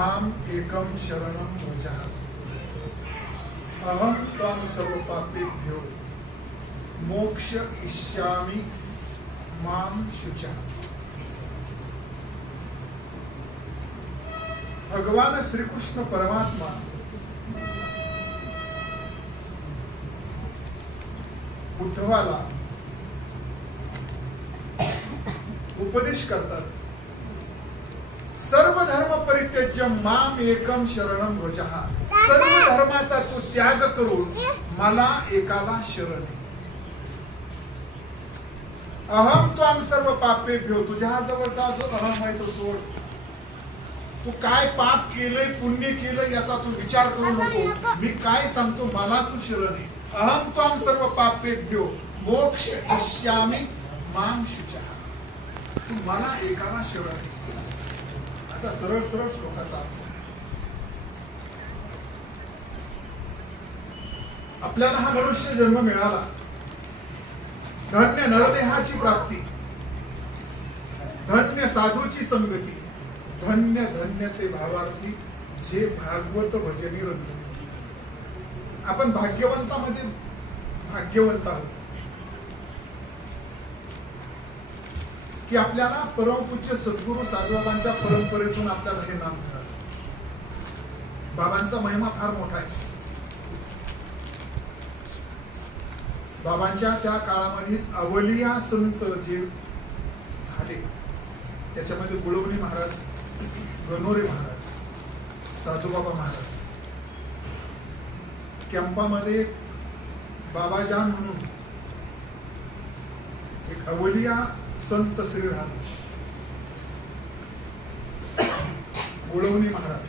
Ma'am एकम शरणम व्रजः अहम त्वां सर्व पापेभ्यो मोक्ष इष्यामि माम शुचः। भगवान श्री कृष्ण परमात्मा उद्धवाला उपदेश करतात, सर्व धर्म परित्यज्य माम एकम शरणम व्रजः। सर्व धर्माचा तू त्याग करून मला एकाला शरण ये। अहम त्वां सर्व पापेभ्यो, तुझ्या जवळचा जो अहम आहे तो सोड। तू काय पाप केलंय पुण्य केलं याचा तू विचार करू नको, मी काय सांगतो मला तू शरण ये। अहम त्वां सर्व पापेभ्यो मोक्ष इष्यामि माम शुचः। तू मला एकाला शरण ये, असा सरळ सरळ श्लोकाचा अर्थ। आपल्याला हा मनुष्य जन्म मिळाला, धन्य नरदेहाची प्राप्ती, धन्य साधूची संगती, धन्य धन्य ते भावार्थी जे भागवत भजनी रंग। आपण भाग्यवंतामध्ये भाग्यवंत आहोत की आपल्याला परमपूज्य सद्गुरू साधुबाबांच्या परंपरेतून आपल्याला हे नाम मिळालं। बाबांचा महिमा फार मोठा आहे। बाबांच्या त्या काळामध्ये अवलिया संत जे झाले त्याच्यामध्ये गुळवणी महाराज, गणोरे महाराज, साधुबाबा महाराज, कॅम्पामध्ये बाबाजान म्हणून एक अवलिया संत श्रीराम, गुळवणी महाराज,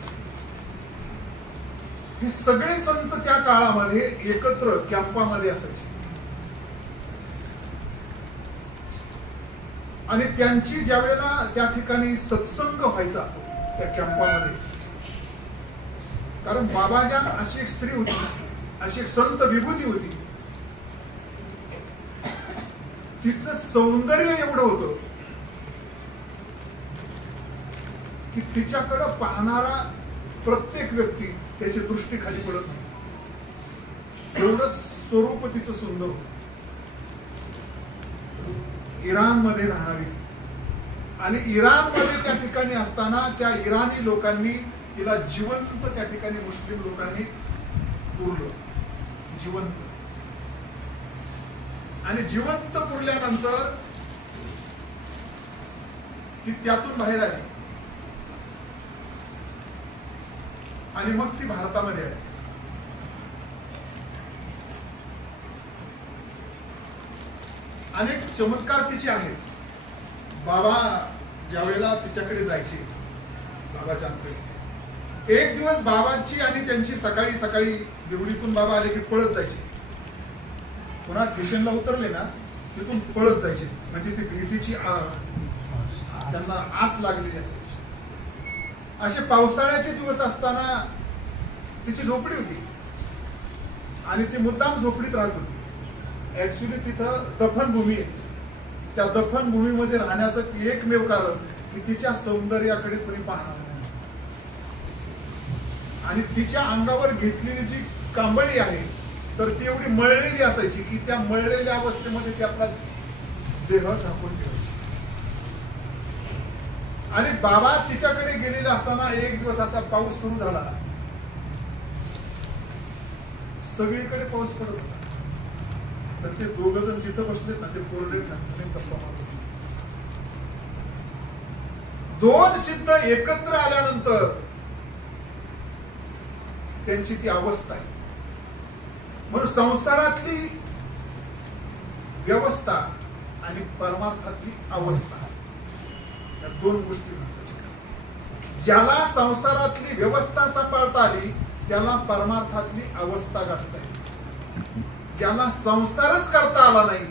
हे सगळे संत त्या काळामध्ये एकत्र कॅम्पामध्ये असायचे आणि त्यांची ज्या वेळेला त्या ठिकाणी सत्संग व्हायचा त्या कॅम्पामध्ये, कारण बाबाजान अशी एक स्त्री होती, अशी एक संत विभूती होती, तिचं सौंदर्य एवढं होतं की तिच्याकडे पाहणारा प्रत्येक व्यक्ती त्याची दृष्टी खाली पडत नाही, एवढं स्वरूप तिचं सुंदर होतं। इराण मध्ये राहणारी आणि इराण मध्ये त्या ठिकाणी असताना त्या इराणी लोकांनी तिला जिवंत त्या ठिकाणी मुस्लिम लोकांनी पुरलं, जिवंत। आणि जिवंत पुरल्यानंतर ती त्यातून बाहेर आली आणि मग ती भारतामध्ये आली। अनेक चमत्कार तिचे आहेत। बाबा ज्या वेळेला तिच्याकडे जायचे, बाबाच्या अंकडे, एक दिवस बाबांची आणि त्यांची सकाळी सकाळी बिवडीतून बाबा आले की पळत जायचे, पुन्हा स्टेशनला उतरले ना तिथून पळत जायचे, म्हणजे ती भेटीची त्यांना आस लागलेली असायची। असे पावसाळ्याचे दिवस असताना तिची झोपडी होती आणि ती मुद्दाम झोपडीत राहत होती। ऍक्च्युली तिथं दफनभूमी आहे, त्या दफनभूमीमध्ये राहण्याचं एकमेव कारण की तिच्या सौंदर्याकडे कोणी पाहणार नाही आणि तिच्या अंगावर घेतलेली जी कांबळी आहे तर ती एवढी मळलेली असायची की त्या मळलेल्या अवस्थेमध्ये ती आपला देह झाकून ठेवायची। आणि बाबा तिच्याकडे गेलेले असताना एक दिवस असा पाऊस सुरू झाला, सगळीकडे पाऊस पडत होता, तर ते दोघ जण जिथं बसलेत ना ते कोरडे गप्पा मारत होते। दोन सिद्ध एकत्र आल्यानंतर त्यांची ती अवस्था आहे। म्हणून संसारातली व्यवस्था आणि परमार्थातली अवस्था या दोन गोष्टी महत्त्वाच्या। ज्याला संसारातली व्यवस्था सांभाळता आली त्याला परमार्थातली अवस्था गाठता येईल। ज्याला संसारच करता आला नाही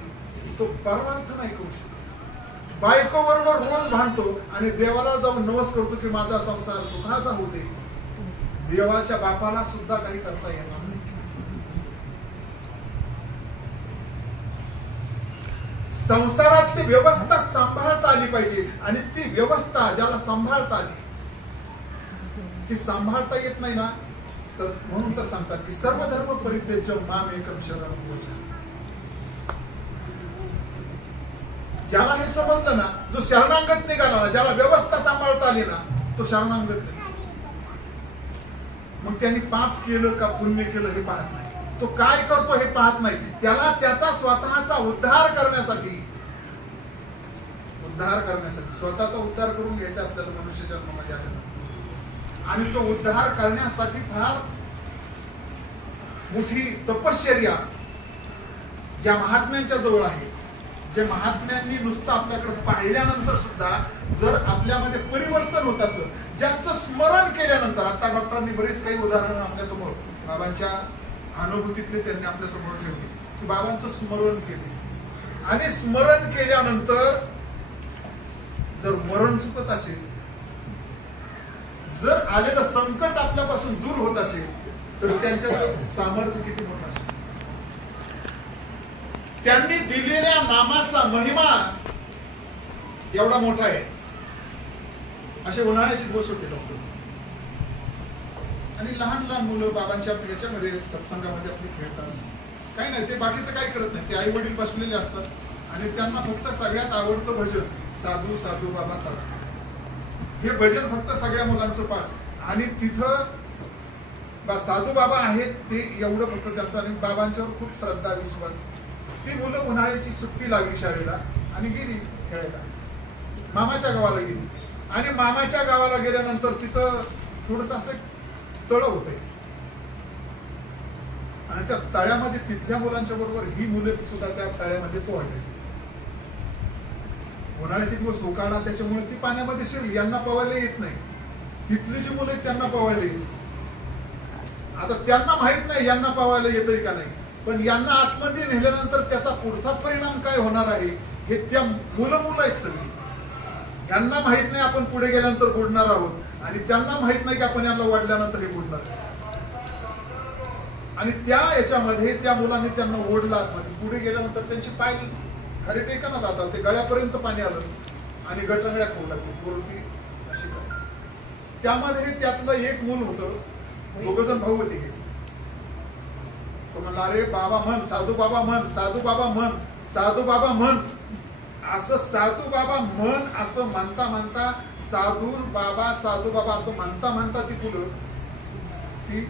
तो परमार्थ नाही करू शकत। बायको बरोबर रोज भांडतो आणि देवाला जाऊन नवस करतो की माझा संसार सुखाचा होऊ दे, देवाच्या बापाला सुद्धा काही करता येणार नाही। संसारातली व्यवस्था सांभाळता आली पाहिजे आणि ती व्यवस्था ज्याला सांभाळता आली ती सांभाळता येत नाही ना, तर म्हणून तर सांगतात की सर्व धर्म परित्यज्य माम एकम शरणं व्रज. ज्याला हे समजलं ना, जो शरणागत निघाला ना, ज्याला व्यवस्था सांभाळता आली ना, तो शरणागत नाही. मग त्यांनी पाप केलं का पुण्य केलं हे पाहत नाही, तो काय करतो हे पाहत नाही. त्याला त्याचा स्वतःचा उद्धार करण्यासाठी स्वतःचा उद्धार करून घ्यायचा आपल्याला मनुष्य जन्मामध्ये आलेला. आणि तो उद्धार करण्यासाठी फार मोठी तपश्चर्या ज्या महात्म्यांच्या जवळ आहे, जे महात्म्यांनी नुसतं आपल्याकडे पाहिल्यानंतर सुद्धा जर आपल्यामध्ये परिवर्तन होत असं, ज्यांचं स्मरण केल्यानंतर, आता डॉक्टरांनी बरेच काही उदाहरणं आपल्या समोर बाबांच्या अनुभूतीतले त्यांनी आपल्या समोर ठेवले की बाबांचं स्मरण केले, आणि स्मरण केल्यानंतर जर मरण चुकत असेल, जर आलेलं संकट आपल्यापासून दूर होत असेल, तर त्यांचं सामर्थ्य किती मोठं असेल. त्यांनी दिलेल्या नामाचा महिमा एवढा मोठा आहे. असे उन्हाळ्याचे दिवस होते डॉक्टर, आणि लहान लहान मुलं बाबांच्या याच्यामध्ये सत्संगामध्ये आपली खेळतात. काय नाही, ते बाकीचं काय करत नाही, ते आई वडील बसलेले असतात, आणि त्यांना फक्त सगळ्यात आवडतं भजन, साधू साधू बाबा साधू, हे भजन फक्त सगळ्या मुलांचं पाठ. आणि तिथं साधू बाबा आहेत ते एवढं फक्त त्यांचं, आणि बाबांच्यावर खूप श्रद्धा विश्वास. ती मुलं उन्हाळ्याची सुट्टी लागली शाळेला आणि गेली खेळायला, मामाच्या गावाला गेली. आणि मामाच्या गावाला गेल्यानंतर तिथं थोडस असं तळ होतंय, आणि त्या तळ्यामध्ये तिथल्या मुलांच्या बरोबर ही मुलं सुद्धा त्या तळ्यामध्ये पोहले. उन्हाळ्याचे दिवस उकाळला, त्याच्यामुळे ती पाण्यामध्ये शिरली. यांना पोहायला येत नाही, तिथली जी मुलं त्यांना पोहायला येत. आता त्यांना माहित नाही यांना पोहायला येतंय का नाही, पण यांना आतमध्ये नेल्यानंतर त्याचा पुढचा परिणाम काय होणार आहे हे त्या मुलं आहेत सगळी. यांना माहित नाही आपण पुढे गेल्यानंतर बुडणार आहोत, आणि त्यांना माहित नाही की आपण यांना वाढल्यानंतर हे बुडणार. आणि त्या याच्यामध्ये त्या मुलांनी त्यांना ओढला आतमध्ये. पुढे गेल्यानंतर त्यांची पाय खरे टेकाना जातात, ते गळ्यापर्यंत पाणी आलं आणि गटंगड्या खाऊ लागली बोलती अशी काय. त्यामध्ये त्यातलं एक मूल होतं, दोघ जण भाऊ होते. तो म्हणला, अरे बाबा म्हण, साधू बाबा म्हण, साधू बाबा म्हण, साधू बाबा म्हण. असं साधू बाबा म्हण असं म्हणता म्हणता, साधू बाबा असं म्हणता म्हणता ती मुलं ती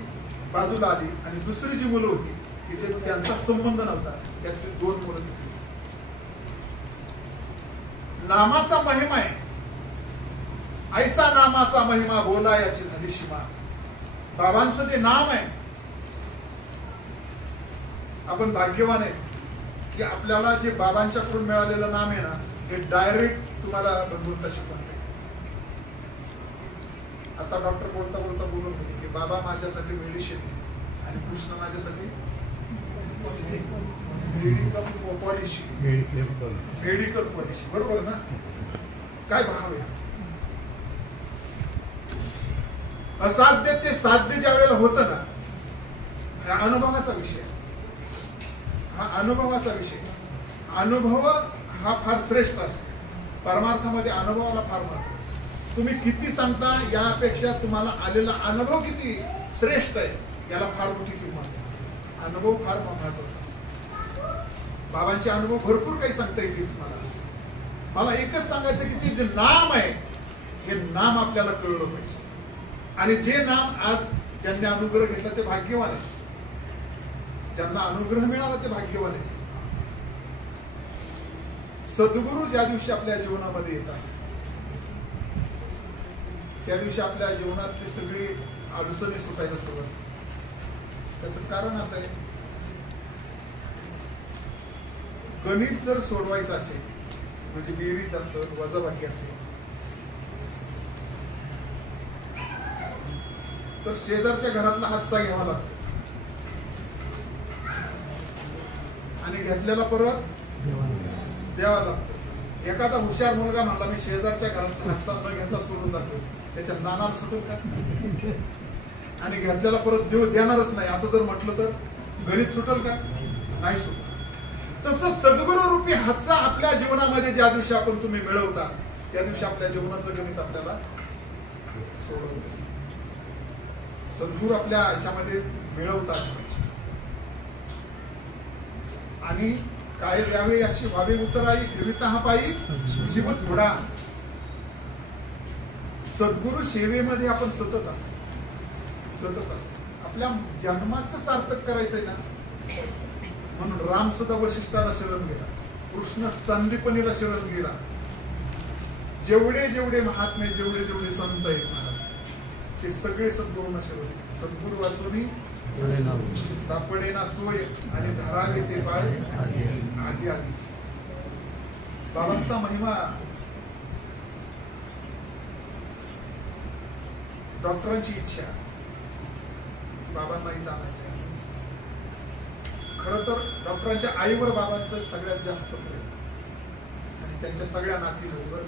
बाजूला आली. आणि दुसरी जी मुलं होती की जे त्यांचा संबंध नव्हता, त्यातली दोन मुलं तिथे. नामाचा महिमा आहे, ऐसा नामाचा महिमा बोला याची झाली सीमा. बाबांचं जे नाम आहे, आपण भाग्यवान आहे की आपल्याला जे बाबांच्याकडून मिळालेलं नाम आहे ना, हे डायरेक्ट तुम्हाला भगवंता शिकवते. आता डॉक्टर बोलता बोलता बोलून होते की बाबा माझ्यासाठी मेडिसिन आणि कृष्ण माझ्यासाठी मेडिकल पॉलिसी. बरोबर ना? काय भाव आहे. असाध्य ते साध्य ज्या वेळेला होतं ना, हा अनुभवाचा विषय. हा अनुभवाचा विषय. अनुभव हा फार श्रेष्ठ असतो. परमार्थामध्ये अनुभवाला फार महत्व. तुम्ही किती सांगता यापेक्षा तुम्हाला आलेला अनुभव किती श्रेष्ठ आहे याला फार मोठी किंमत आहे. अनुभव फार महत्वाचा असतो. बाबांचे अनुभव भरपूर काही सांगता येतील तुम्हाला. मला एकच सांगायचं की जे नाम आहे हे नाम आपल्याला कळलं पाहिजे. आणि जे नाम आज ज्यांनी अनुग्रह घेतला ते भाग्यवान आहे. ज्यांना अनुग्रह मिळाला ते भाग्यवान आहे. सद्गुरू ज्या दिवशी आपल्या जीवनामध्ये येतात त्या दिवशी आपल्या जीवनातली सगळी अडचणी सुटायला सुरुवात. त्याचं कारण असं आहे, गणित जर सोडवायचं असेल, म्हणजे बेरीज असेल, वजाबाकी असेल, तर शेजारच्या घरातला हातचा घ्यावा लागतो आणि घेतलेला परत द्यावा लागतो. एखादा हुशार मुलगा म्हणला मी शेजारच्या घरात हातचा न घेता सोडून दाखव, त्याच्या नानाला सुटेल का? आणि घेतलेला परत देणारच नाही असं जर म्हटलं तर गणित सुटेल का? नाही सुटत. तसं सद्गुरू रूपी हातचा आपल्या जीवनामध्ये ज्या दिवशी आपण तुम्ही मिळवता त्या दिवशी आपल्या जीवनाचं गणित आपल्याला सोडवतं. सद्गुरू आपल्या याच्यामध्ये मिळवतात. आणि काय द्यावे अशी व्हावे उतराई, फिरता हा पायी शिव थोडा. सद्गुरु सेवेमध्ये आपण सतत असतो. आपल्या जन्माचं सार्थक करायचंय ना, म्हणून राम सुद्धा वशिष्ठाला शरण गेला, कृष्ण संदीपनीला शरण गेला. जेवढे जेवढे महात्मे, जेवढे जेवढे संत आहेत महाराज, ते सगळे सद्गुरूंना शरण गेले. सद्गुरू वाचोनी सापडे ना सोय, आणि धरावे ते पाय आधी आधी. बाबांचा महिमा. डॉक्टरांची इच्छा बाबांना इथं आणायचं. खरं तर डॉक्टरांच्या आईवर बाबांचं सगळ्यात जास्त प्रेम, आणि त्यांच्या सगळ्या नातीवर.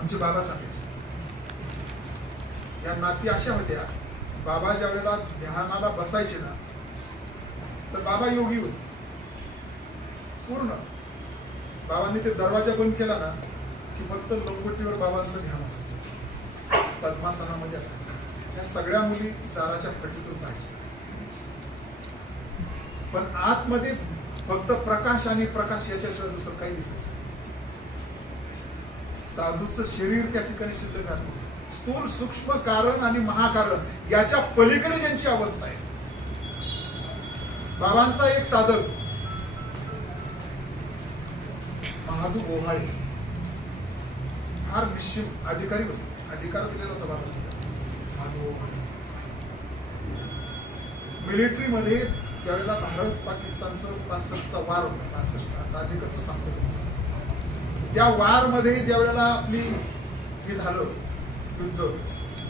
आमचे बाबा सांगायचे, या नाती अशा होत्या, बाबा ज्या वेळेला ध्यानाला बसायचे ना, तर बाबा योगी होते पूर्ण. बाबांनी ते दरवाजा बंद केला ना की फक्त लंगोटीवर बाबांचं ध्यान असायचं, पद्मासनामध्ये असायचं. या सगळ्या मुली दाराच्या फटीतून पाहिजे, पण आतमध्ये फक्त प्रकाश आणि प्रकाश याच्याशिवाय दुसरं काही दिसायचं. साधूचं शरीर त्या ठिकाणी शिल्लक राहतं. स्थूल, सूक्ष्म, कारण आणि महाकारण याच्या पलीकडे ज्यांची अवस्था आहे. बाबांचा एक साधक महादू गोहाळे, फार निश्चित अधिकारी होते, अधिकार दिलेला होता बाबांचा. महादू गोहाळे मिलिटरी मध्ये ज्यावेळेला भारत पाकिस्तानचं 65चा वार होता, 65 आता अधिकारचं सांगतो. त्या वार मध्ये ज्या वेळेला आपली हे झालं युद्ध,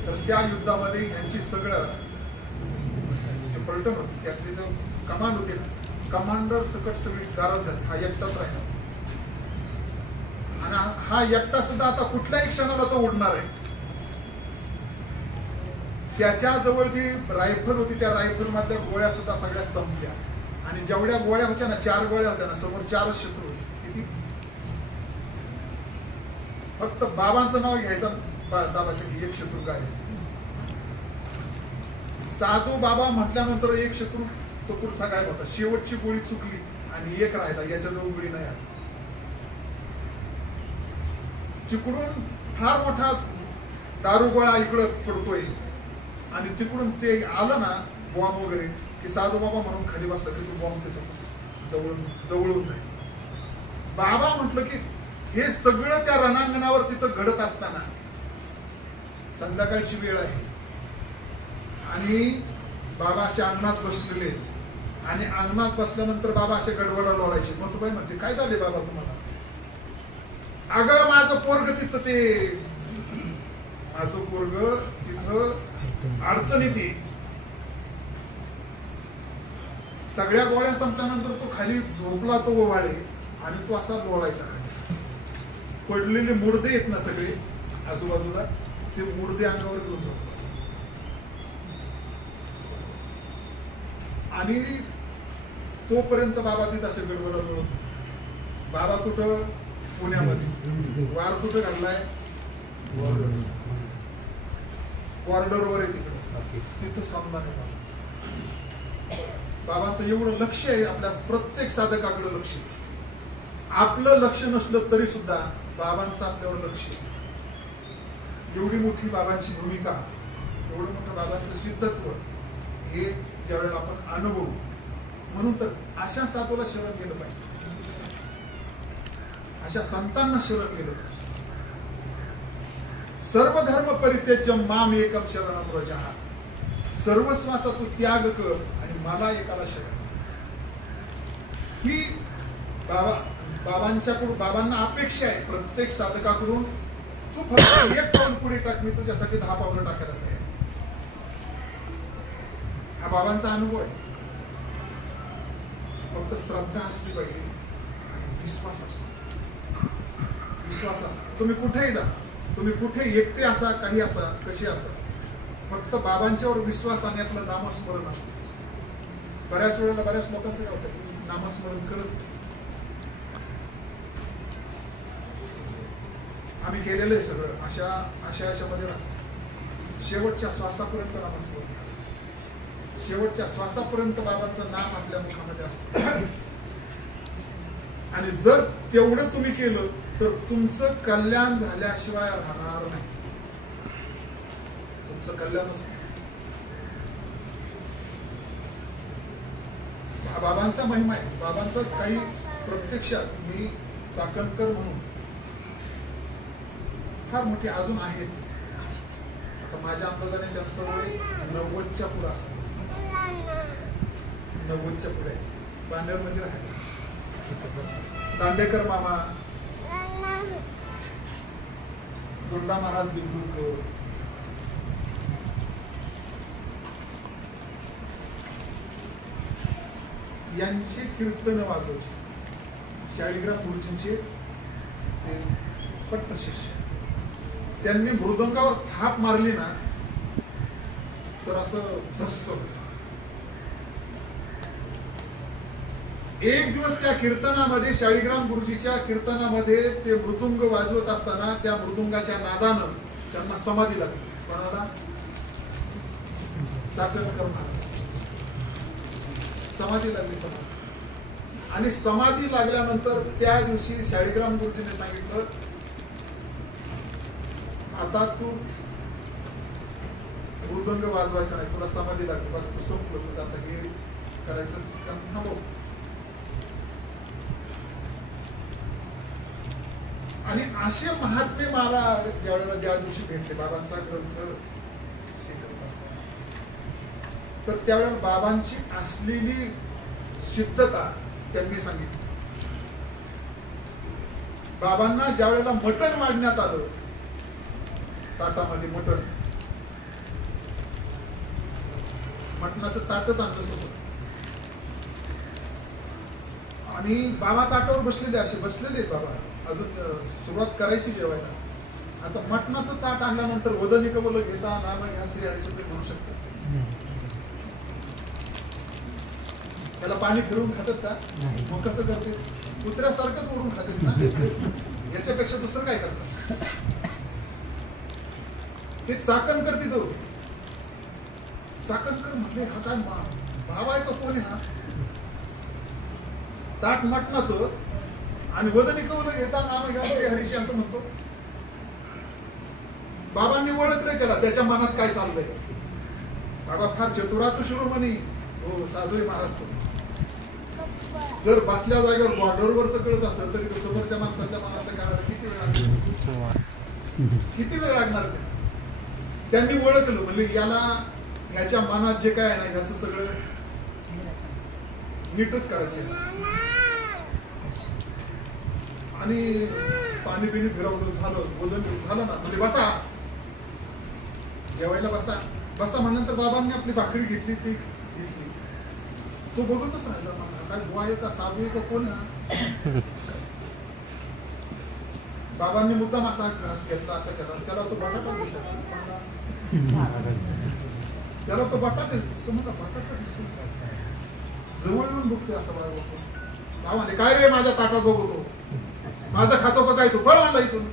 तर त्या युद्धामध्ये यांची सगळं जे पलटण होती, त्यातले जो कमांड होते ना, कमांडर सकट सगळी गारद झाली. हा एकटाच राहिला, आणि हा एकटा सुद्धा आता कुठल्याही क्षणाला तो उडणार आहे. त्याच्या जवळ जी रायफल होती, त्या रायफल मधल्या गोळ्या सुद्धा सगळ्या संपल्या. आणि जेवढ्या गोळ्या होत्या ना, 4 गोळ्या होत्या ना, समोर 4च शत्रू होते. किती? फक्त बाबांचं नाव घ्यायचं, दाबाचं की एक शत्रू काय. साधू बाबा म्हटल्यानंतर एक शत्रू तो पुढचा काय होता. शेवटची गोळी चुकली आणि एक राहिला, याच्याजवळ गोळी नाही आली. तिकडून फार मोठा दारू गोळा इकडं पडतोय, आणि तिकडून ते आलं ना बॉम्ब वगैरे, की साधू बाबा म्हणून खाली बसला की तू बॉम्ब त्याच्या जवळून जायचं. बाबा म्हटलं की हे सगळं त्या रणांगणावर तिथं घडत असताना संध्याकाळची वेळ आहे, आणि बाबा असे अंगणात बसलेले, आणि अंगणात बसल्यानंतर बाबा असे गडबडा लोळायचे. मग तू बाई म्हणते, काय झाले बाबा तुम्हाला? अगं माझं पोरग तिथं, ते माझं पोरग तिथं अडचणीत आहे. सगळ्या गोळ्या संपल्यानंतर तो खाली झोपला, तो ओवाळे, आणि तो असा लोळायचा. पडलेले मुर्दे आहेत ना सगळे आजूबाजूला, ते मुर्दे अंगावर घेऊन झोपला. आणि तोपर्यंत बाबा तिथं असे गडबडा मिळत. बाबा कुठं? पुण्यामध्ये. वार कुठं घडलाय? बॉर्डरवर आहे तिकडे, तिथं सामना. बाबांचं एवढं लक्ष आहे आपल्या प्रत्येक साधकाकडे. लक्ष आपलं लक्ष नसलं तरी सुद्धा बाबांचं आपल्यावर लक्ष. एवढी मोठी बाबांची भूमिका, एवढं मोठं बाबांचं सिद्धत्व, हे ज्यावेळेला आपण अनुभवू. म्हणून तर अशा साधूला शरण गेलं पाहिजे, अशा संतांना शरण गेलं पाहिजे. सर्व धर्म परित्यज्य माम एकम शरणं व्रज. सर्वस्वाचा तू त्याग कर आणि मला एकाला शरण. ही बाबांच्याकडून, बाबांना अपेक्षा आहे प्रत्येक साधकाकडून, तू फक्त एक पाऊल पुढे टाक, मी तुझ्यासाठी 10 पावलं टाकायला तयार. हा बाबांचा अनुभव आहे. फक्त श्रद्धा असली पाहिजे, विश्वास असतो. विश्वास असतो. तुम्ही कुठेही जा, तुम्ही कुठे एकटे असा, काही असा, कशी असा, फक्त बाबांच्यावर विश्वास आणि आपलं नामस्मरण असतं. बऱ्याच वेळेला बऱ्याच लोकांचं काय होतं की नामस्मरण करत. आम्ही केलेलं आहे सगळं, अशा मध्ये राहतो. शेवटच्या श्वासापर्यंत नामस्मरण करायचं. शेवटच्या श्वासापर्यंत बाबांचं नाम आपल्या मुखामध्ये असतं. आणि जर तेवढं तुम्ही केलं तर तुमचं कल्याण झाल्याशिवाय राहणार नाही. तुमचं कल्याणच बाबांचा महिमा आहे. बाबांचं काही प्रत्यक्षात मी चाकणकर म्हणून फार मोठी अजून आहेत. आता माझ्या अंदाजाने त्यांचं वय 90च्या पुढे असं 90च्या पुढे बांडेर मध्ये राहिले. दांडेकर मामा, दुर्डा महाराज बिंदूरकर, यांची कीर्तन वाजवायची. शाळीग्राम गुरुजींचे ते पट्ट शिष्य. त्यांनी मृदंगावर थाप मारली ना तर असं धस्स व्हायचं. एक दिवस त्या कीर्तनामध्ये, शाळीग्राम गुरुजीच्या कीर्तनामध्ये ते मृदुंग वाजवत असताना त्या मृदुंगाच्या नादानं त्यांना समाधी लागली. कोणाला? चाकणकर महाराज समाधी लागली. समाधी. आणि समाधी लागल्यानंतर त्या दिवशी शाळीग्राम गुरुजीने सांगितलं, आता तू मृदंग वाजवायचा नाही, तुला समाधी लागली, बस तू संपलं, तुझं आता हे करायचं काम थांबव. आणि असे महात्मे मला ज्या दिवशी भेटले बाबांचा ग्रंथ शिकत असताना, तर त्यावेळेला बाबांची असलेली सिद्धता त्यांनी सांगितली. बाबांना ज्या वेळेला मटण वाढण्यात आलं ताटामध्ये, मटणाचं ताटच आणलं सोबत, आणि बाबा ताटावर बसलेले, असे बसलेले बाबा, अजून सुरुवात करायची जेवायला. आता मटणाचं ताट आणल्यानंतर वदनी कबोल घेता नाम घ्या श्री हरिशब्द म्हणू शकतात. त्याला पाणी फिरवून खातात का? मग कसं करते? कुत्र्यासारखंच ओढून खातात ना. याच्यापेक्षा दुसरं काय करतात? ते चाकणकर तिथं होते. चाकणकर म्हटले, हा काय बाबा आहे का? कोण आहे हा? ताट मटणाचं आणि वदनी कबोल घेता नाम घ्या श्री हरीची असं म्हणतो. बाबांनी ओळखलंय त्याला, त्याच्या मनात काय चाललंय. बाबा फार चतुरातू शिरोमणी, हो साधू महाराज. जर बसल्या जागेवर बॉर्डरवर कळत असेल तरी समोरच्या माणसाच्या मनातलं काढायला किती वेळ लागणार? किती वेळ लागणार? त्यांनी ओळखलं, म्हणजे याला, ह्याच्या मनात जे काय आहे ना, ह्याचं सगळं नीटच करायचं. आणि पाणी पिणी फिरवलं झालं, बोलून झालं ना, म्हणजे बसा जेवायला, बसा बसा म्हणल्यानंतर बाबांनी आपली भाकरी घेतली, ती घेतली. तो बघतच राहिला, काय बुवा आहे का, साधू आहे का, कोण आहे? बाबांनी मुद्दाम असा घास घेतला, असा केला. त्याला तो बटाटा दिसला, त्याला तो बटाटा, तो म्हणता बटाटा दिसतो. जवळ येऊन बघतोय असं बाबा बघतो. बाबाने, काय रे माझ्या ताटात बघतो, माझा खातो का काय? तू बळ आणला इथून.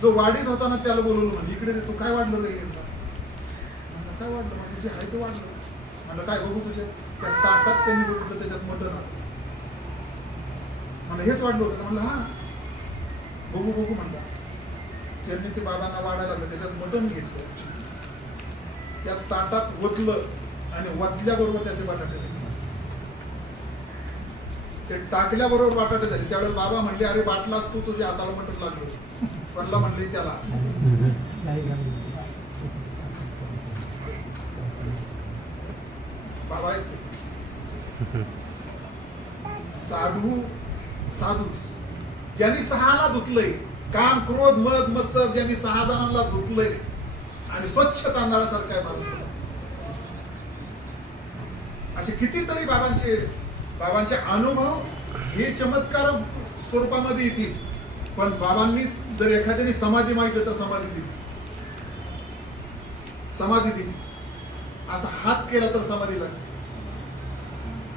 जो वाढीत होता ना त्याला बोलवलं, म्हणजे इकडे तू काय वाढलं रे? काय वाढलं? म्हणजे जे आहे ते वाढलं. म्हणलं काय बघू तुझे? त्या ताटात त्यांनी बघितलं, त्याच्यात मटण आलं. म्हणलं हेच वाढलं होतं. म्हणलं हा बघू बघू म्हणला. त्यांनी ते बाबांना वाढायला लागलं, त्याच्यात मटण घेतलं, त्या ताटात ओतलं आणि वतल्याबरोबर त्याचे बटाटे झाले. ते टाकल्याबरोबर बटाटे झाले. त्यावेळेस बाबा म्हणले, अरे बाटलास तू, तुझ्या हाताला मटण लागलं. म्हणला म्हणले त्याला, बाबा साधूच ज्यांनी सहाला धुतलंय, काम क्रोध मद मत्सर ज्यांनी 6 जणांना धुतलंय आणि स्वच्छ तांदळासारखा आहे माणूस. असे कितीतरी बाबांचे अनुभव हे चमत्कार स्वरूपामध्ये येतील. पण बाबांनी जर एखाद्याने समाधी मागितली तर समाधी दिली. असा हात केला तर समाधी लागते,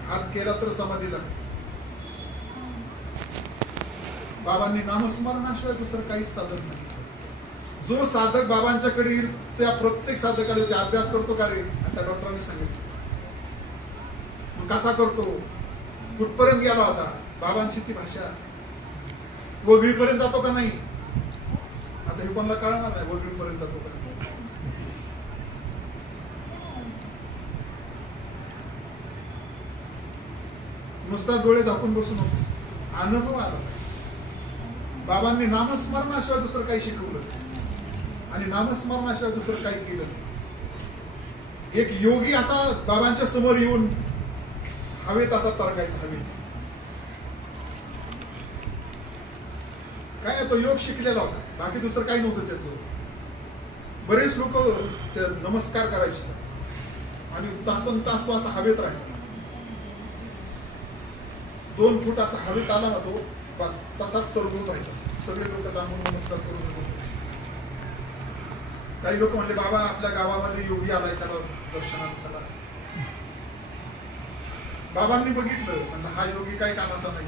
हात केला तर समाधी लागते. बाबांनी नामस्मरणाशिवाय दुसरं काहीच साधन सांगितलं. जो साधक बाबांच्याकडे येईल त्या प्रत्येक साधकाला अभ्यास करतो का रे, आणि त्या डॉक्टरांनी सांगितलं. मग कसा करतो, कुठपर्यंत गेला होता, बाबांची ती भाषा वगळीपर्यंत जातो का नाही, आता हे कोणाला कळणार नाही वगळीपर्यंत जातो का. नुसता डोळे झाकून बसू नको, अनुभव आला. बाबांनी नामस्मरणाशिवाय दुसरं काही शिकवलं आणि नामस्मरणाशिवाय दुसरं काही केलं. एक योगी असा बाबांच्या समोर येऊन हवेत असा तरंगायचा, हवेत. काय नाही, तो योग शिकलेला होता, बाकी दुसरं काही नव्हतं त्याचं. बरेच लोक नमस्कार करायचे आणि तासन तास तो असा हवेत राहायचा. 2 फूट असा हवेत आला ना तो, बस तसाच तरंगून राहायचा. सगळे लोक लांबून नमस्कार करून. काही लोक म्हणले, बाबा आपल्या गावामध्ये योगी आलाय, त्याला दर्शनाला चला. बाबांनी बघितलं, म्हणलं हा योगी काही कामाचा नाही,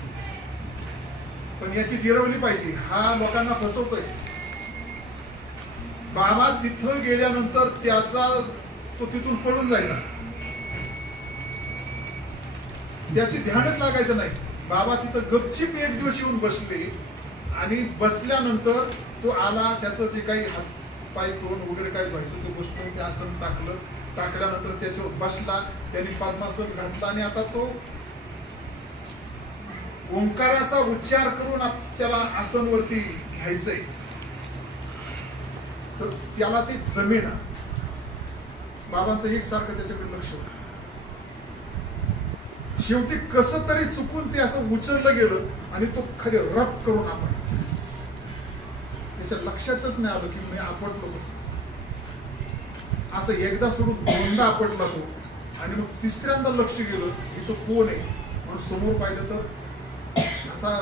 पण याची जिरवली पाहिजे, हा लोकांना फसवतोय. बाबा तिथं गेल्यानंतर त्याचा तो तिथून पळून जायचा, त्याची ध्यानच लागायचं नाही. बाबा तिथं गपचीप एक दिवस येऊन बसले आणि बसल्यानंतर तो आला, त्याचं जे काही हात पाय तोंड वगैरे काय व्हायचं ते गोष्ट, ते आसन टाकलं, टाकल्यानंतर त्याच्यावर बसला, त्यांनी पद्मासन घातलं आणि आता तो ओंकाराचा उच्चार करून त्याला आसनवरती घ्यायचंय, तर त्याला ते जमेना. बाबांचं एकसारखं त्याच्याकडे लक्ष होतं. शेवटी कसं तरी चुकून ते असं उचललं गेलं आणि तो खरे रप करून आपण, त्याच्या लक्षातच नाही आलं की मी आपटलो कसं. असं एकदा सोडून 2दा आपटला तो, आणि मग 3ऱ्यांदा लक्ष गेलं की तो कोण आहे म्हणून समोर पाहिलं तर असा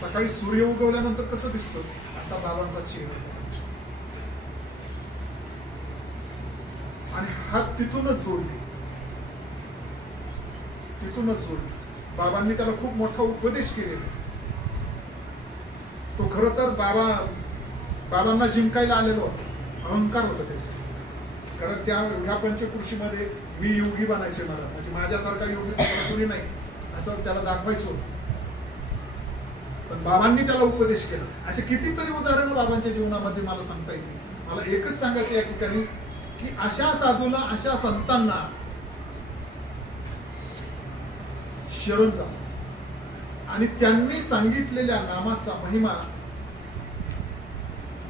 सकाळी सूर्य उगवल्यानंतर कसं दिसतं असा बाबांचा चेहरा. आणि हात तिथूनच जोडले, तिथूनच जोडले. बाबांनी त्याला खूप मोठा उपदेश केलेला. तो खरं तर बाबांना जिंकायला आलेलो होता, अहंकार होता त्याचा. कारण ह्या पंचकृषीमध्ये मी योगी बनायचे, मला म्हणजे माझ्यासारखा योगी तुम्हाला कोणी नाही असं त्याला दाखवायचं होतं. पण बाबांनी त्याला उपदेश केला. असे कितीतरी उदाहरणं बाबांच्या जीवनामध्ये मला सांगता येतील. मला एकच सांगायचं या ठिकाणी की अशा साधूला, अशा संतांना शरण जा आणि त्यांनी सांगितलेल्या नामाचा महिमा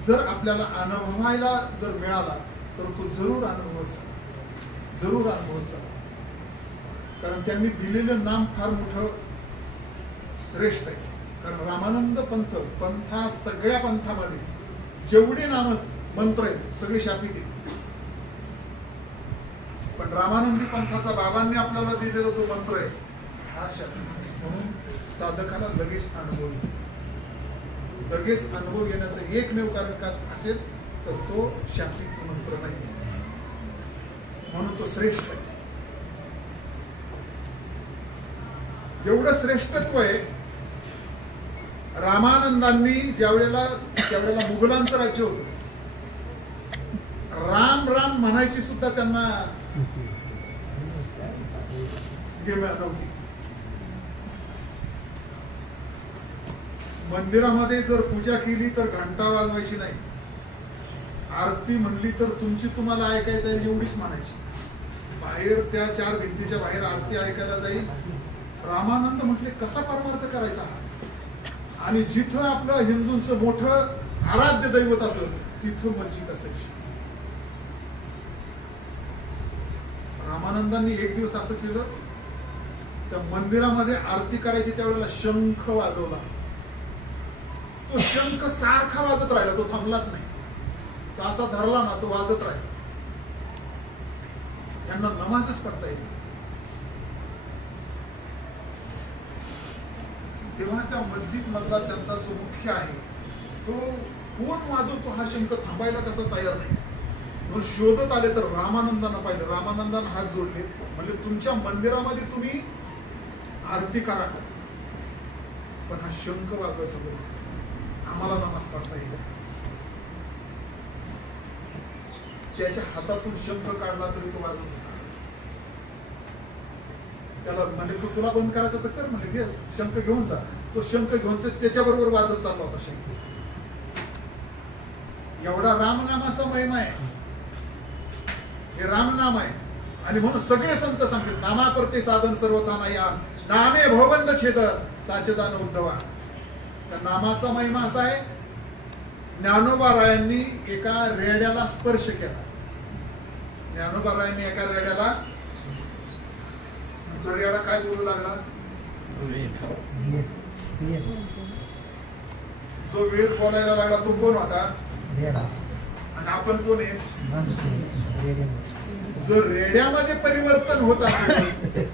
जर आपल्याला अनुभवायला जर मिळाला तर तो जरूर अनुभवायचा, जरूर अनुभवायचा. कारण त्यांनी दिलेलं नाम फार मोठं श्रेष्ठ आहे. कारण रामानंद पंथा सगळ्या पंथामध्ये जेवढे नाम मंत्र आहेत सगळे शापित आहेत, पण रामानंदी पंथाचा बाबांनी आपल्याला दिलेला जो मंत्र आहे हा शापित. म्हणून साधकाला लगेच अनुभव येतो. लगेच अनुभव येण्याचं एकमेव कारण का असेल तर तो शापित मंत्र नाही, म्हणून तो श्रेष्ठ आहे. एवढं श्रेष्ठत्व आहे. रामानंदांनी ज्यावेळेला मुघलांचं राज्य होतं, राम राम म्हणायची सुद्धा त्यांना नव्हती. मंदिरामध्ये जर पूजा केली तर घंटा वाजवायची नाही, आरती म्हणली तर तुमची तुम्हाला ऐकायचं आहे एवढीच म्हणायची. बाहेर त्या 4 भिंतीच्या बाहेर आरती ऐकायला जाईल. रामानंद म्हटले कसा परमार्थ करायचा हा. आणि जिथं आपलं हिंदूंचं मोठं आराध्य दैवत असेल तिथं मस्जिद असायची. रामानंदांनी एक दिवस असं केलं, त्या मंदिरामध्ये आरती करायची त्यावेळेला शंख वाजवला. तो शंख सारखा वाजत राहिला, तो थांबलाच नाही. तो असा धरला ना तो वाजत राहिला. यांना नमाजच पडता येईल. तेव्हा त्या मस्जिद मधला त्यांचा जो मुख्य आहे तो कोण वाजवतो हा शंख थांबायला कसा तयार नाही. म्हणून शोधत आले तर रामानंदांना पाहिलं. रामानंदांना हात जोडले, म्हणजे तुमच्या मंदिरामध्ये तुम्ही आरती करा पण हा शंख वाजवायचा बरोबर. पडता येईल. त्याच्या हातातून शंख काढला तरी तो वाजत होता. त्याला म्हणजे तुला बंद करायचं तर कर म्हणजे घे, शंख घेऊन जा. तो शंख घेऊन त्याच्याबरोबर वाजत चालला होता शंख. एवढा रामनामाचा महिमा आहे. हे रामनाम आहे. आणि म्हणून सगळे संत सांगतात नामाप्रते साधन सर्वथा या नामे भवबंध छेद साचे जाण उद्धवा. त्या नामाचा महिमा असा आहे, ज्ञानोबा रायांनी एका रेड्याला स्पर्श केला. ज्ञानोबा रायांनी एका रेड्याला, तो रेडा काय बोलू लागला? जो वेद बोलायला लागला तो कोण होता? आणि आपण कोण आहे? जर रेड्यामध्ये परिवर्तन होत असेल,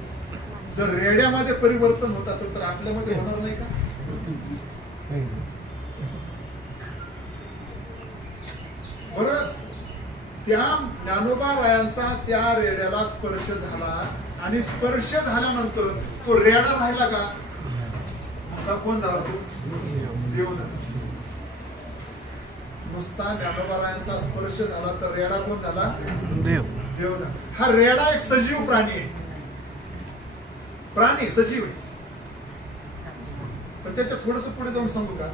जर रेड्यामध्ये परिवर्तन होत असेल तर आपल्यामध्ये होणार नाही का? बरं, त्या ज्ञानोबा रायांचा त्या रेड्याला स्पर्श झाला आणि स्पर्श झाल्यानंतर तो रेडा राहिला का? आता कोण झाला? तो देव झाला. नुसता ज्ञानोबा रायांचा स्पर्श झाला तर रेडा कोण झाला? देव झाला. हा रेडा एक सजीव प्राणी आहे. प्राणी सजीव आहे. पण त्याच्या थोडस पुढे जाऊन सांगू का?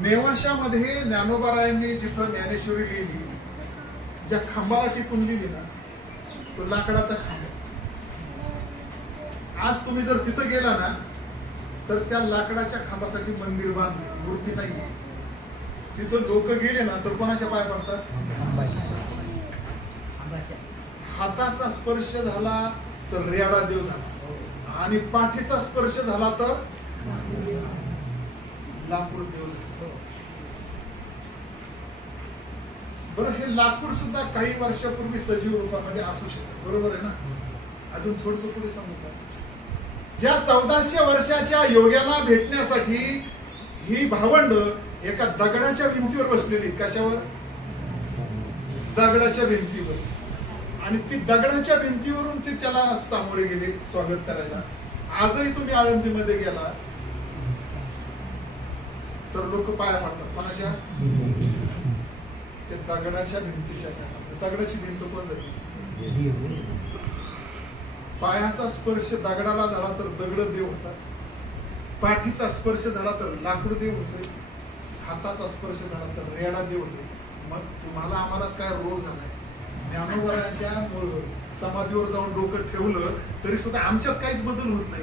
नेवाशामध्ये ज्ञानोबा रायांनी जिथं ज्ञानेश्वरी लिहिली, ज्या खांबाला टिपून लिहिली ना, तो लाकडाचा खांब. आज तुम्ही जर तिथं गेला ना तर त्या लाकडाच्या खांबासाठी मंदिर बांधले, मूर्ती नाही. तिथं लोक गेले ना तर कोणाच्या पाय पडतात? हाताचा स्पर्श झाला तर रेडा देव झाला आणि पाठीचा स्पर्श झाला तर लाकूड देव झाला. बरं, हे लाकूड सुद्धा काही वर्षापूर्वी सजीव रूपामध्ये असू शकतं. बरोबर आहे ना? अजून थोडस पुढे सांगू का? ज्या 1400 वर्षाच्या योग्याला भेटण्यासाठी ही भावंड एका दगडाच्या भिंतीवर बसलेली. कशावर? दगडाच्या भिंतीवर. आणि ती दगडाच्या भिंतीवरून ती त्याला सामोरे गेले स्वागत करायला. आजही तुम्ही आळंदीमध्ये गेला तर लोक पाया पडतात. कोणाच्या? त्या दगडाच्या भिंतीच्या. दगडाची भिंत कोण झाली? पायाचा स्पर्श दगडाला झाला तर दगड देव होता. पाठीचा स्पर्श झाला तर लाकूड देव होतोय. हाताचा स्पर्श झाला तर रेडा देव होतोय. मग तुम्हाला आम्हालाच काय रोग झालाय? ज्ञानोबरायांच्या समाधीवर जाऊन डोकं ठेवलं तरी सुद्धा आमच्यात काहीच बदल होत नाही.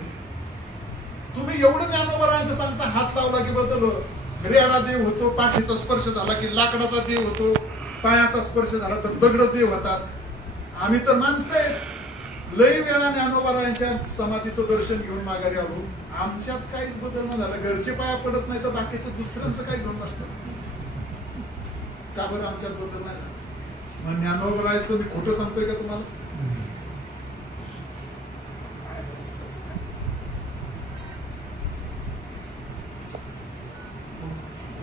तुम्ही एवढं ज्ञानोबरायांचं सांगता, हात लावला की बदल, रेडा देव होतो, पाठीचा स्पर्श झाला की लाकडाचा देव होतो, पायाचा स्पर्श झाला तर दगड देव होतात. आम्ही तर माणसं आहेत. लई वेळा ज्ञानोबरायांच्या समाधीचं दर्शन घेऊन माघारी आलो, आमच्यात काहीच बदल न झाला. घरचे पाया पडत नाही तर बाकीचं दुसऱ्यांचं काही घेऊन नसतं. का बरं आमच्यात बदल नाही झाला? मग ज्ञानोबरायांचं मी खोटं सांगतोय का तुम्हाला?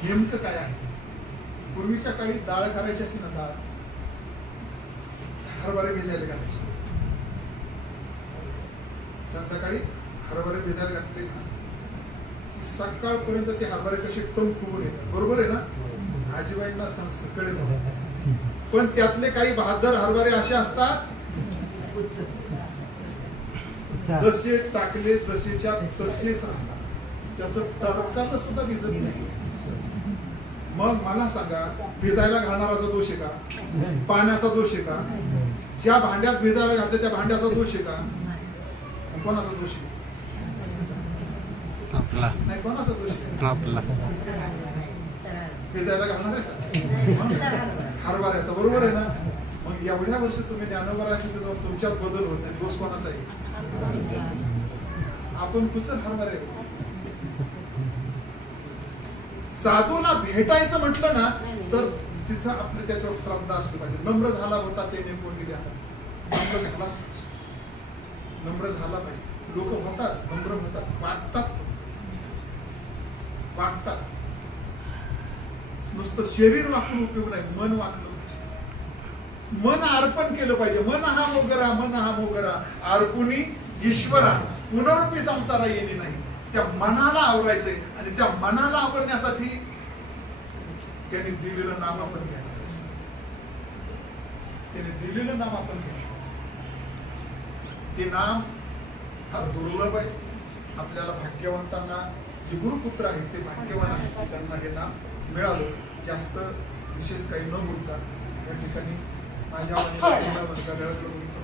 नेमकं काय आहे? पूर्वीच्या काळी डाळ करायची असती ना, डाळ हरभरे भिजायला घालायचे. संध्याकाळी हरभरे भिजायला घातले ना, सकाळपर्यंत ते हरभरे कसे टम फुगून येतात. बरोबर आहे ना? आजीबाईंना सकाळी. पण त्यातले काही बहादर हरभरे असे असतात, जसे टाकले जसेच्या तसेच राहतात. त्याचं टरकाला सुद्धा भिजत नाही. मग मला सांगा, भिजायला घालणाराचा दोष आहे का? पाण्याचा दोष आहे का? ज्या भांड्यात भिजायला घातले त्या भांड्याचा दोष आहे का? कोणाचा दोष आहे? आपला नाही. कोणाचा दोष आहे? आपला. भिजायला घालणाऱ्याचा, हरभऱ्याचा. बरोबर आहे ना? मग एवढ्या वर्ष तुम्ही ज्ञानोबराशी तुमच्यात बदल होत नाही. दोष कोणाचा आहे? आपण कुचल हरभरे. साधूला भेटायचं म्हटलं ना तर तिथं आपलं त्याच्यावर श्रद्धा असली पाहिजे. नम्र झाला होता ते नेमून गेले. नम्र झाला पाहिजे. लोक होतात, नम्र होतात, वागतात. नुसतं शरीर वाकून उपयोग नाही, मन वाकलं पाहिजे. मन अर्पण केलं पाहिजे. मन हा मोगरा अर्पुनी ईश्वरा पुनरुपी संसारा येणे नाही. त्या मनाला आवरायचंय आणि त्या मनाला आवरण्यासाठी त्याने दिलेलं नाम आपण घ्यायला, त्याने दिलेलं नाम आपण घ्यायला. ते नाम फार दुर्लभ आहे. आपल्याला भाग्यवंतांना जे गुरुपुत्र आहेत ते भाग्यवान आहेत, त्यांना हे नाम मिळालं. जास्त विशेष काही न बोलता या ठिकाणी माझ्या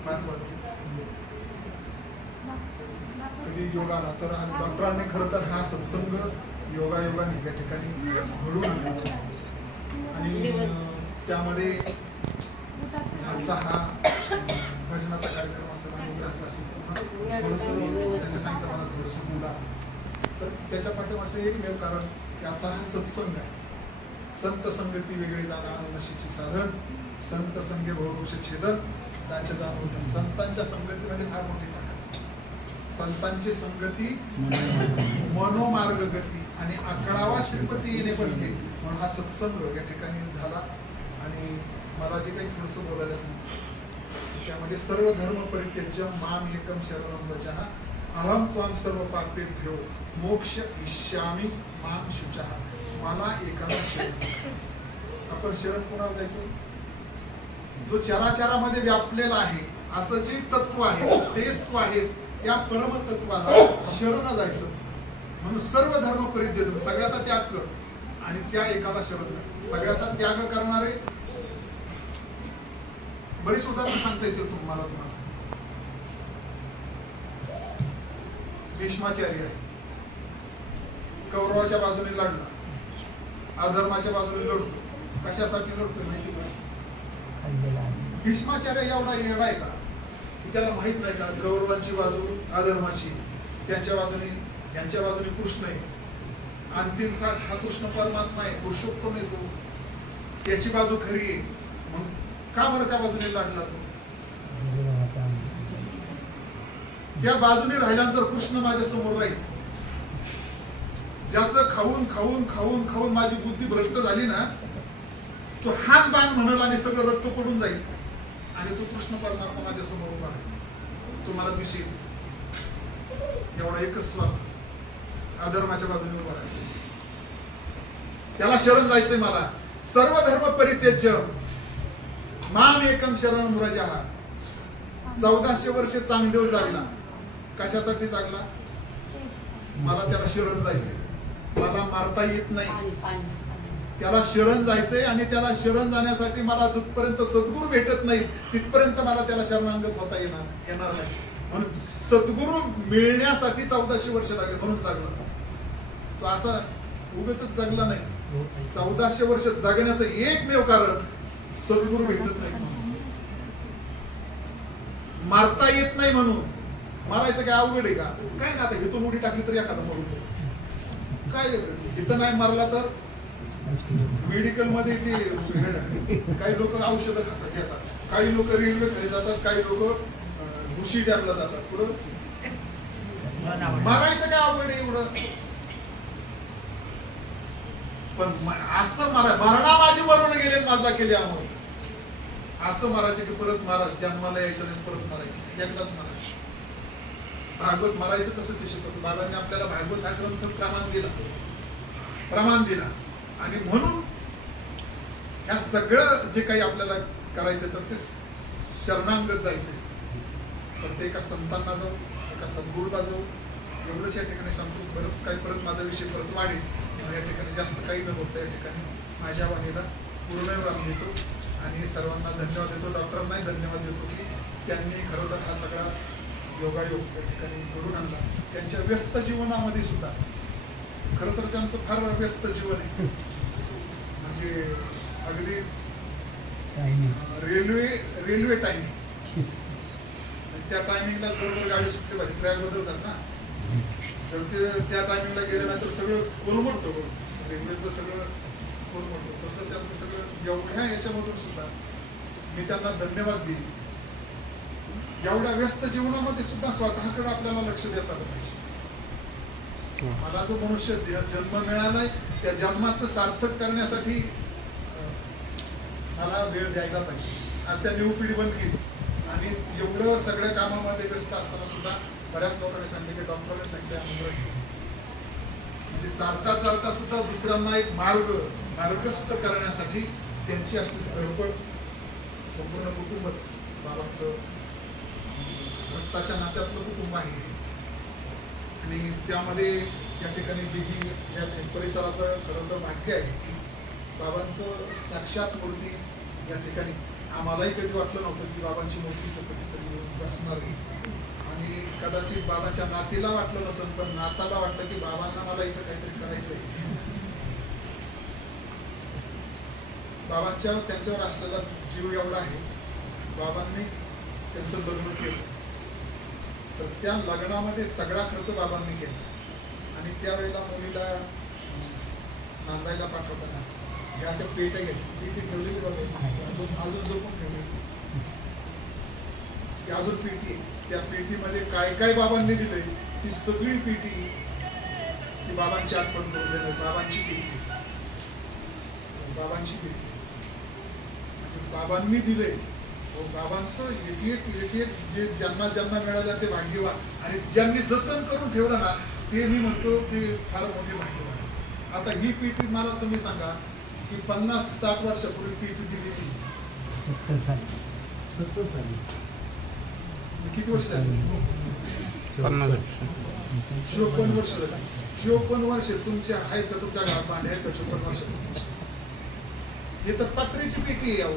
5 वाजले कधी योगाला, तर आज डॉक्टरांनी खरं तर हा सत्संग योगायोगाने या ठिकाणी घडून आणला. आणि त्यामध्ये आजचा हा भजनाचा कार्यक्रम असं त्यांनी सांगितलं मला थोडंसं बोला. तर त्याच्या पाठीमागचं एकमेव कारण याचा हा सत्संग आहे. संत संगती वेगळी जाणार नशीची साधन, संत संगे बहुवृक्ष छेदन साचे जाणून. संतांच्या संगतीमध्ये फार मोठी ताकद. संतांची संगती मनोमार्ग गती आणि 11वा श्रीपती येणे पद्धती म्हणून हा सत्संग या ठिकाणी झाला. आणि मला जे काही थोडंसं बोलायला सांगितलं त्यामध्ये सर्व धर्म परित्यज्य माम एकम शरणं व्रजः अहम त्वां सर्व पापेभ्यो मोक्ष इष्यामि माम शुचः. मला एकाला शरण. आपण शरण कोणाला जायचं? जो चराचरामध्ये व्यापलेला आहे असं जे तत्व आहे, तेच तू आहेस, त्या परमतत्वाला शरण जायचं. म्हणून सर्व धर्म परित्यज्य, सगळ्याचा त्याग कर आणि त्या एकाला शरण जा. सगळ्याचा त्याग करणारे बरीच उदाहरणं सांगता येतील तुम्हाला. भीष्माचार्य आहे, कौरवाच्या बाजूने लढला, अधर्माच्या बाजूने लढतो. कशासाठी लढतो माहिती का? भीष्माचार्य एवढा येडा आहे का की त्याला माहित नाही का कौरवांची बाजू अधर्माची, त्यांच्या बाजूने यांच्या बाजूने कृष्ण आहे. अंतिम सास हा कृष्ण परमात्मा आहे, पुरुषोत्तम आहे तो, त्याची बाजू खरी आहे. मग का बरं त्या बाजूने लढला तो? त्या बाजूने राहिल्यानंतर कृष्ण माझ्या समोर राहील. ज्याचं खाऊन खाऊन खाऊन खाऊन माझी बुद्धी भ्रष्ट झाली ना, तो हात बाण म्हणल आणि सगळं रक्त पडून जाईल. आणि तो कृष्ण परमात्मा माझ्या समोर उभा राहील, तो मला दिसेल. एवढा एकच स्वार्थ, अधर्माच्या बाजूने उभा राहील. त्याला शरण जायचंय मला. सर्व धर्म परित्यज्य माम एकम शरणं व्रजः. 1400 वर्ष चांगदेव जागला. कशासाठी जागला? मला त्याला शरण जायचंय. मला मारता येत नाही, त्याला शरण जायचंय. आणि त्याला शरण जाण्यासाठी मला जिथपर्यंत सद्गुरू भेटत नाही तिथपर्यंत मला त्याला शरणांगत होता येणार नाही. म्हणून सद्गुरू मिळण्यासाठी 1400 वर्ष लागले, म्हणून जागला. तो असा उगाच जगला नाही. 1400 वर्ष जगण्याचं एकमेव कारण सद्गुरू भेटत नाही, मारता येत नाही म्हणून. मारायचं काय अवघड आहे का? काय ना, आता इथून उडी टाकली तर एखादा मरून जाईल. काय इथं नाही मारला तर मेडिकल मध्ये ते काही लोक औषधं खातात घेतात, काही लोक रेल्वे खाली जातात, काही लोक भुशी डॅमला जातात. पुढं मारायचं काय अवघड आहे एवढं? पण असं मरणा माझी मरून गेले माझा केले आम्ही असं मारायचं की परत मारा, जन्माला यायचं नाही, परत मारायचं, एकदाच मारायचं. भागवत मारायचं कसं ते शिकवतो. बाबांनी आपल्याला भागवत हा ग्रंथ प्रमाण दिला. आणि म्हणून ह्या सगळं जे काही आपल्याला करायचं तर ते शरणांगत जायचंय. तर ते एका संतांना जाऊ, एका सद्गुरूला जाऊ, एवढंच या ठिकाणी सांगतो. बरंच काही परत माझा विषय परत वाढेल. या ठिकाणी जास्त काही न बोलता या ठिकाणी माझ्या वाणीला पूर्णविराम देतो आणि सर्वांना धन्यवाद देतो. डॉक्टरांनाही धन्यवाद देतो की त्यांनी खरं तर हा सगळा योगायोग या ठिकाणी घडून आणला. त्यांच्या व्यस्त जीवनामध्ये सुद्धा खरं तर त्यांचं फार व्यस्त जीवन आहे. म्हणजे अगदी रेल्वे टायमिंग, त्या टायमिंगला बरोबर गाडी सुटली पाहिजे, ट्रॅक बदलतात ना, तर ते त्या टायमिंगला गेले नाही तर सगळं कोलमडतं. रेल्वेचं सगळं कोलमडतं. तसं त्यांचं सगळं एवढ्या याच्यामधून सुद्धा मी त्यांना धन्यवाद देईन. एवढ्या व्यस्त जीवनामध्ये सुद्धा स्वतःकडे आपल्याला लक्ष देता आलं पाहिजे. मला जो मनुष्य जन्म मिळालाय त्या जन्माचं सार्थक करण्यासाठी मला वेळ द्यायला पाहिजे. आज त्या न्यू पिढी बंद केली आणि एवढं सगळ्या कामामध्ये व्यस्त असताना सुद्धा बऱ्याच लोकांनी सांगितले की डॉक्टरांनी सांगितले म्हणजे चालता चालता सुद्धा दुसऱ्यांना एक मार्ग मार्गस्थ करण्यासाठी त्यांची असलेली धडपड, संपूर्ण कुटुंबच बाबांचं रक्ताच्या नात्यातलं कुटुंब आहे आणि त्यामध्ये या ठिकाणी दिघी या परिसराचं खरं तर भाग्य आहे की बाबांचं साक्षात मूर्ती या ठिकाणी आम्हालाही कधी वाटलं नव्हतं की बाबांची मूर्ती तो कधीतरी बसणार नाही आणि कदाचित बाबाच्या नातीला वाटलं नसेल पण नाताला वाटलं की बाबांना मला इथं काहीतरी करायचं आहे. बाबांच्या त्यांच्यावर असलेला जीव एवढा आहे. बाबांनी त्यांचं लग्न केलं तर त्या लग्नामध्ये सगळा खर्च बाबांनी केला आणि त्यावेळेला मुलीला नांदायला पाठवताना ह्या अशा पेट्या घ्यायची पेटी ठेवलेली बघा अजून जो पण ठेवलेली ती अजून पेटी आहे. त्या पेटीमध्ये काय काय बाबांनी दिलंय ती सगळी पेटी ती बाबांची आठवण करून देणार. बाबांची पेटी बाबांची पेटी म्हणजे बाबांनी दिलंय. बाबांचं एक एक जे ज्यांना ज्यांना मिळालं ते भाग्यवान आणि ज्यांनी जतन करून ठेवलं ना ते मी म्हणतो ते फार मोठे भाग्यवान. आता ही पेटी मला तुम्ही सांगा की 50-60 वर्षापूर्वी पेटी दिलेली 70 साली किती वर्ष झाली? 54 वर्ष झाली. 54 वर्ष तुमच्या आहेत का तुमच्या घरात भांडे आहेत का? 54 वर्ष हे तर पत्र्याची पेटी आहे. अहो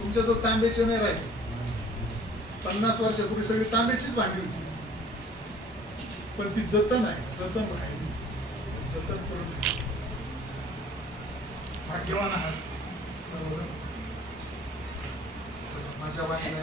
तुमच्या जो तांब्याचे नाही राहिले 50 वर्षापूर्वी सगळी तांब्याचीच भांडी होती पण ती जतन आहे. जतन राहिली जतन करून भाग्यवान आहात सर्वजण. माझ्या वाटलं